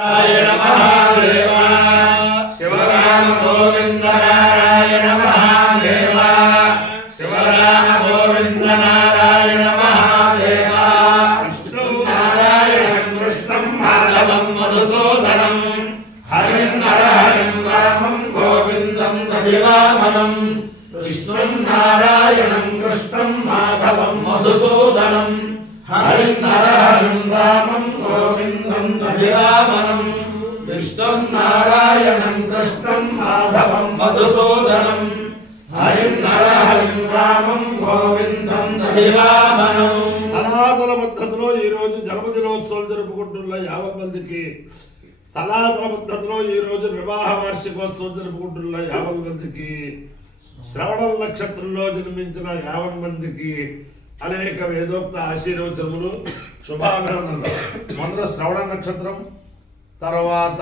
नारायण महादेव शिवराम गोविंद नारायण महादेव शिवराम गोविंद नारायण महादेव विष्णु नारायणं कृष्णं माधवं मधुसूदनं हरिं नरहरिं रामं गोविन्दं दधिवामनं विष्णु नारायणं कृष्णं माधवं मधुसूदनं हरिं नरहरिं रामं गोविन्दं दधिवामनं विष्णु नारायणं कृष्णं माधवं मधुसूदनं हरिं नरहरिं रामं गोविन्दं दधिवामनं। సనాతన పద్ధతిలో ఈ రోజు జన్మదినోత్సవం జరుపుకుంటున్న 50 మందికి, సనాతన పద్ధతిలో ఈ రోజు వివాహ వార్షికోత్సవం జరుపుకుంటున్న 50 మందికి, శ్రవణ నక్షత్రంలో జన్మించిన 50 మందికి అనేక వేదోక్త ఆశీర్వచనములు, శుభాభినందనలు. మొదట శ్రవణ నక్షత్రం, తర్వాత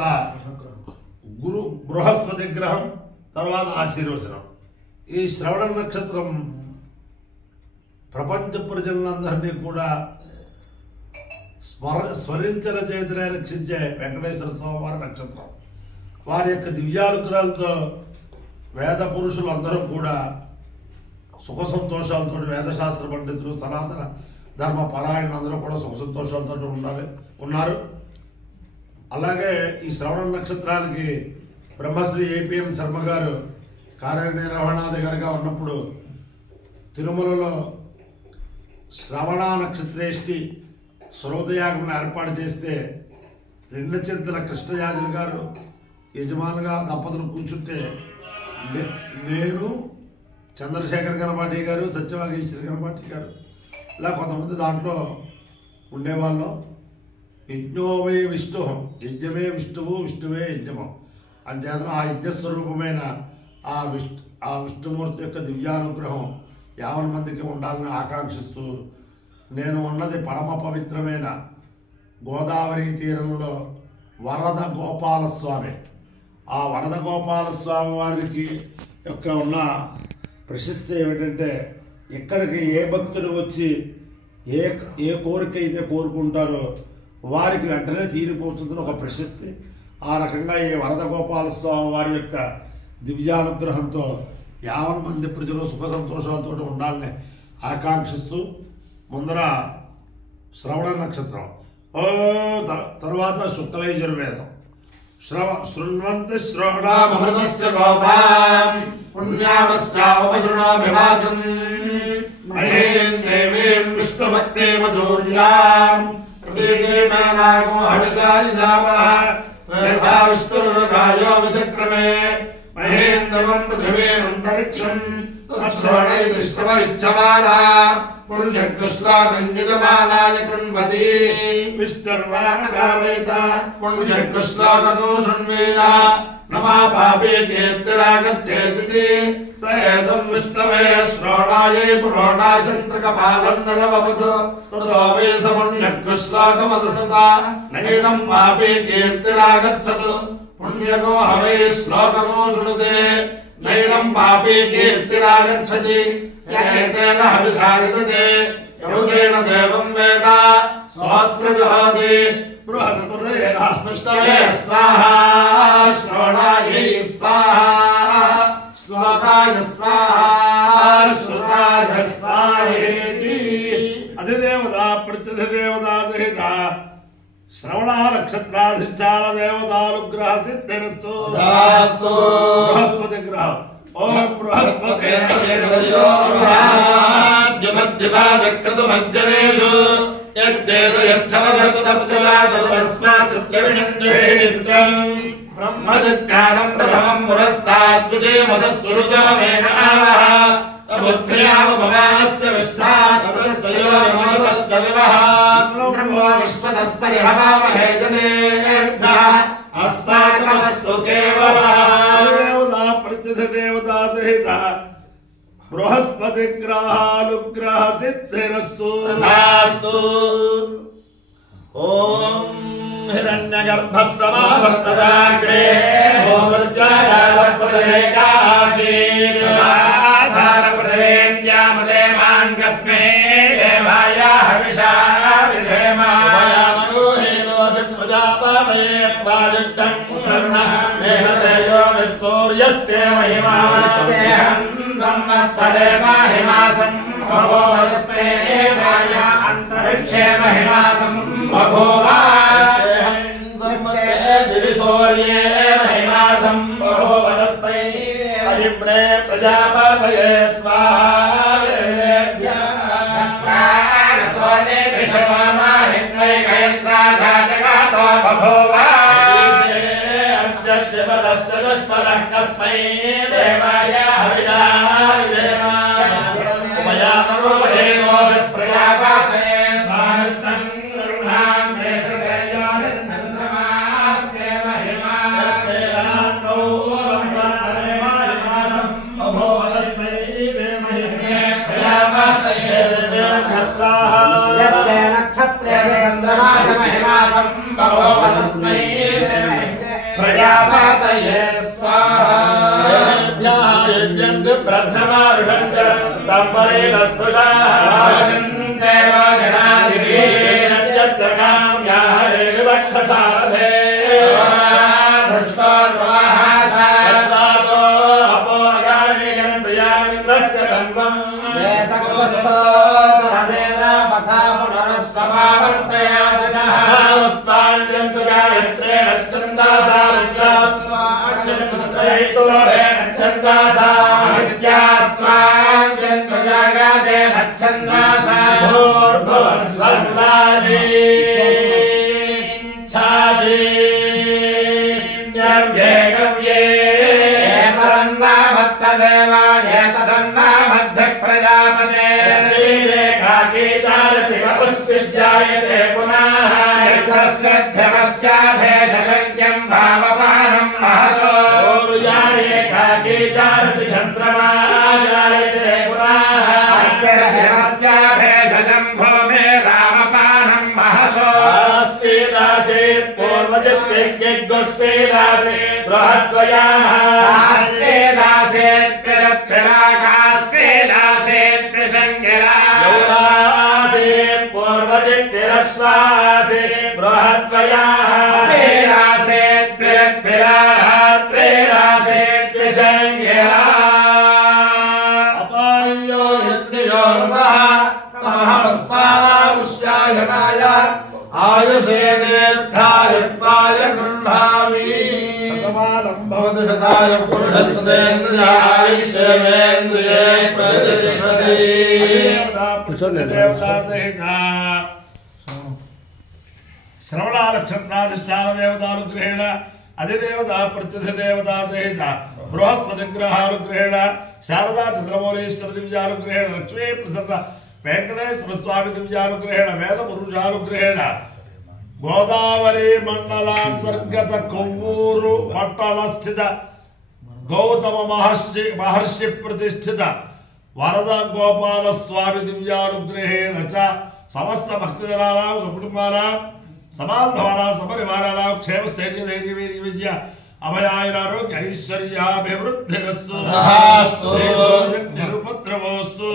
గురు బృహస్పతి గ్రహం, తర్వాత ఆశీర్వచనం. ఈ శ్రవణ నక్షత్రం ప్రపంచ ప్రజలందరినీ కూడా స్మరించిన చేతినే రక్షించే వెంకటేశ్వర స్వామి వారి నక్షత్రం. వారి యొక్క దివ్యానుగ్రహాలతో వేద పురుషులు అందరూ కూడా సుఖ సంతోషాలతో, వేదశాస్త్ర పండితులు, సనాతన ధర్మ పరాయణులు అందరూ కూడా సుఖ సంతోషాలతో ఉన్నారు. అలాగే ఈ శ్రవణ నక్షత్రానికి బ్రహ్మశ్రీ ఏపీఎం శర్మ గారు కార్యనిర్వహణాధికారిగా ఉన్నప్పుడు తిరుమలలో శ్రవణ నక్షత్రేష్టి శ్రోతయాగం ఏర్పాటు చేస్తే రెండచింతల కృష్ణయాజులు గారు యజమానులుగా దంపతులు కూర్చుంటే నేను, చంద్రశేఖర్ గణపాటి గారు, సత్యవాగీశ్వరి గణపాటి గారు ఇలా కొంతమంది దాంట్లో ఉండేవాళ్ళం. యజ్ఞోవే విష్ణు, యజ్ఞమే విష్ణువు, విష్ణువే యజ్ఞము అంచేత ఆ యజ్ఞస్వరూపమైన ఆ విష్ణుమూర్తి యొక్క దివ్యానుగ్రహం 50 మందికి ఉండాలని ఆకాంక్షిస్తూ, నేను ఉన్నది పరమ పవిత్రమైన గోదావరి తీరంలో వరద గోపాలస్వామి. ఆ వరద గోపాలస్వామి వారికి యొక్క ఉన్న ప్రశస్తి ఏమిటంటే, ఇక్కడికి ఏ భక్తుడు వచ్చి ఏ కోరిక అయితే కోరుకుంటారో వారికి వెంటనే తీరిపోతుందని ఒక ప్రశస్తి. ఆ రకంగా ఈ వరద గోపాలస్వామి వారి యొక్క దివ్యానుగ్రహంతో 50 మంది ప్రజలు సుఖ సంతోషాలతో ఉండాలని ఆకాంక్షిస్తూ ముందర శ్రవణ నక్షత్రం, తర్వాత శుక్లయజుర్వేదం. శృణ్వంతి శ్రవణామృతస్య గోపాం పుణ్యామస్యావపశునాభివాచం మహేం దేవీం విష్ణుభక్తేమజూర్యాం ప్రతీకేనాగో హవిషాయిదామః త్రేధా విష్ణురుగాయో విచక్రమే మహేంద్రవం పృథివీరంతరిక్షం తశ్రవణైతి శ్రవ ఇచ్చమానా పుణ్యకృష్ణాకంజమానాయ కృణ్వతి విష్ణుర్వాణగావేత పుణ్యకృష్ణాకతో శృణ్వేద నమా పాపే కీర్తిరాగచ్చేతి సయేదం విష్ణవే శ్రవణాయే పురోణాశంత్రకపాలం నరవవతు తతో వే సపుణ్యకృష్ణాకమసృషత నైనం పాపే కీర్తిరాగచ్చతు పుణ్యకో హవే శ్లోకమో శృణుతే నైనం పాపే కీర్తిరాగచ్చతి యకేన హవిషాయతే యౌకేన దేవం వేద స్వాత్రజహాతి బృహస్పతయే స్వాహా శ్రవణాయై స్వాహా శ్లోకాయ స్వాహా శ్రుతాయ స్వాహేతి. అధిదేవత ప్రత్యధిదేవత సహిత శ్రవణ నక్షత్రాధిష్టాన దేవతానుగ్రహ సిద్ధిరస్తు. బృహస్పతి గ్రహం. ఓం బృహస్పతే మధ్యమాజక్రతుమజ్జనేషు బ్రహ్మజ్ఞానం ప్రథమం పురస్తాద్విజయమధస్వరుతమేనావబుద్ధ్యావభవాస్య విష్ఠా సతస్తయోర్మోదస్య వివహ బ్రహ్మో విశ్వతస్పరిహవామహే జనేభ్యః అస్మాకమస్తు కేవలం. ప్రత్యధిదేవతా సహిత బృహస్పతి గ్రహానుగ్రహ సిద్ధిరస్తు. ఓం హిరణ్యగర్భస్సమావర్తదాగ్రే హోమస్యాధారపృథివేంద్యామదేవాన్కస్మే దేవాయ హవిషా విధేమ ప్రజాపమయే वाजुष्टं ब्रह्मः मेघतेजो विसूर्यस्ते महिमास्तेहं संवत्सरे महिमासं बभूवस्ते वाया अंतरिक्षे महिमासं बभूवास्तेहं संवत्सरे दिवि सूर्ये महिमासं बभूवस्ते अहिम्ने प्रजापतये स्वाहा कस्मै देवाय प्रजापतये स्वाहा यज्ञन्तु ब्रह्ममारुषञ्चरं तम्परेदस्तुषाः विवक्षसारथे अपोगानेयं प्रियामिन्द्रस्य तन्वम् वेदक्वस्तोतरणेन पथा पुनरस्वमावर्तयासः सामस्तान्त्यन्तु गायत्रेण छन्दासा रुद्रास्त्वाच्चन्द्रैक्षोरेण छन्दासा नित्यास्त्वाञ्चन्तु जगदेन छन्दासा भूर्भुवस्वर्णाजी छाजी न्यव्ये गव्ये एतरन्नाभक्तदेवा एतदन्नाभद्ध प्रजापते जायते पुनः यज्ञस्यध्यवस्याभेषजज्ञं भावपानं महतो सूर्यायेकाकी चारति चन्द्रमा जायते पुनः यज्ञस्याभेषजं भूमे रामपानं महतो आस्वेदासेत् पूर्वजित्तिज्ञस्वेदासेत् बृहद्वयाः आस्वेदासेत् पिरप्पिराकास्वेदासेत् पिशङ्गिरा पूर्वजित्तिरश्वासे बृहद्वयाः त्रैरासेत् पिरप्पिराः त्रैरासेत् त्रिशङ्गिरा अपायो यज्ञयो रसः तमहमस्मापुष्यायनाय आयुषे नेद्धायत्वाय गृह्णामि शतमानं भवति शताय पुरुषस्तेन्द्रियायुष्येन्द्रिये प्रतिष्ठति देवता सहित श्रवणालक्षत्राधिष्ठान देवतानुग्रहेण अधिदेवता प्रत्यधिदेवता सहित बृहस्पतिग्रहानुग्रहेण शारदा चंद्रमौलीश्वर दिव्यानुग्रहेण लक्ष्मी प्रसन्न वेंकटेश्वर स्वामी दिव्यानुग्रहेण वेद पुरुषानुग्रहेण गोदावरी मंडलांतर्गत कोव्वूरु पट्टणस्थित गौतम महर्षि प्रतिष्ठित वरद गोपाल स्वामी दिव्यानुग्रहेण च समस्त भक्तजनानां सुकुटुंबानां समाधवानां सपरिवाराणां क्षेम स्थैर्य धैर्य वीर्य विजय अभयारोग्य ऐश्वर्याभिवृद्धिरस्तु निरुपद्रवोस्तु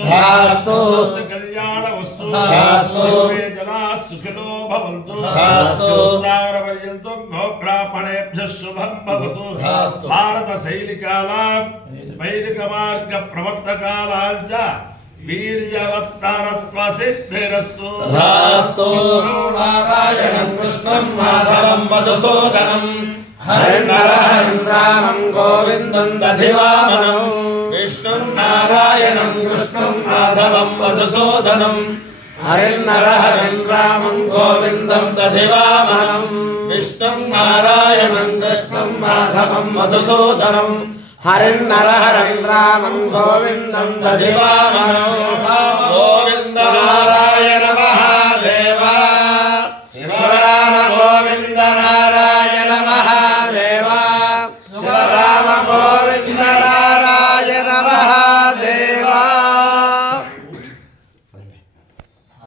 कल्याणवस्तु जनाः सुखिनो भवन्तु सागरपर्यन्तो गोब्राह्मणेभ्यः शुभं भवतु भारत शैलिकानां वैदिक मार्ग प्रवर्तकानां च वीर्यवत्तारत्व सिद्धिरस्तु तथास्तु नारायणं कृष्णं माधवं मधुसूदनं हरिं रामं गोविन्दं दधिवामनं विष्णुं नारायणं कृष्णं माधवं मधुसूदनं हरिं रामं गोविन्दं दधिवामनं विष्णुं नारायणं कृष्णं माधवं मधुसूदनं हरिं रामं गोविन्दं दधिवामनं गोविन्द नारायण महादेव शिव राम गोविन्द नारायण महादेव